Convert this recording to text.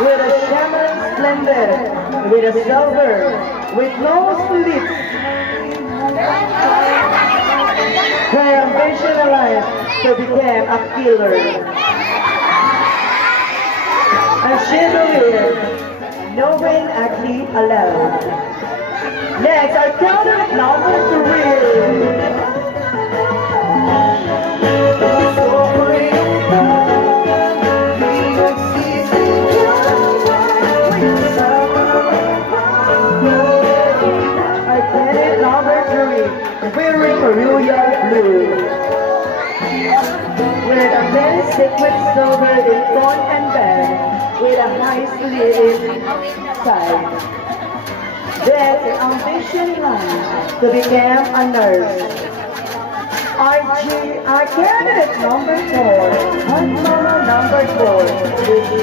with a shimmering splendor, with a silver, with no slits. Her ambition in life to become a killer. And she believed no one actually allowed. Next, our counter at number 3. Our candidate number 3, wearing royal blue. With a very sequin silver in front and back, with a high slit inside. That ambition line to become a nurse. Our candidate number 4, hot mama number 4.